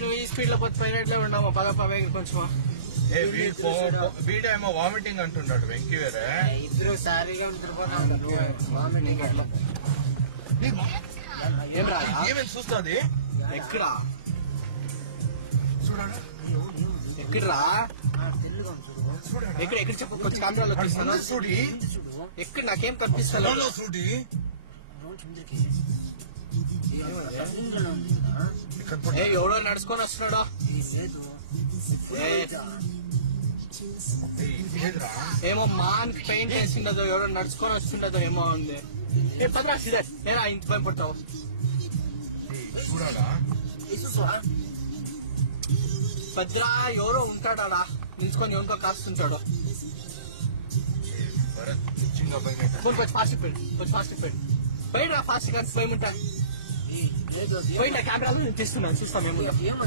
నువ్వు ఈ స్పీడ్ లో పోయినట్లే ఉన్నావు. పద కొంచెం వీడేమో వామిటింగ్ అంటున్నాడు. వెంకీ వేరే ఇద్దరు సారీగా వామిటింగ్ అట్లా ఏం రా ఏమేమి చూస్తుంది. ఎక్కడా చూడండి ఎక్కడరా ఎక్కడ ఎక్కడ చెప్పు కొంచెం కెమెరాలో చూస్తాను. చూడి ఎక్కడ నాకేం కనిపిస్తాను. చూడి ఎవడో నడుచుకొని వస్తున్నాడో. ఏమో మాన్ పెయింట్ వేసిండదో ఎవడో నడుచుకొని వస్తుండదో ఏమో ఉంది. పదరా నేనా ఇంత భయపడతావు. చూడాలా పద్రా ఎవరో ఉంటాడా నిల్చుకొని ఎవరికో కాస్తుంటాడు. కొంచెం ఫాస్ట్ పోయి కొంచెం ఫాస్ట్ పోయి పోయిరా ఫాస్ట్ కానీ పోయమంటా పోయిన కెమెరాలో నేను తీస్తున్నాను. చూస్తాను ఏమో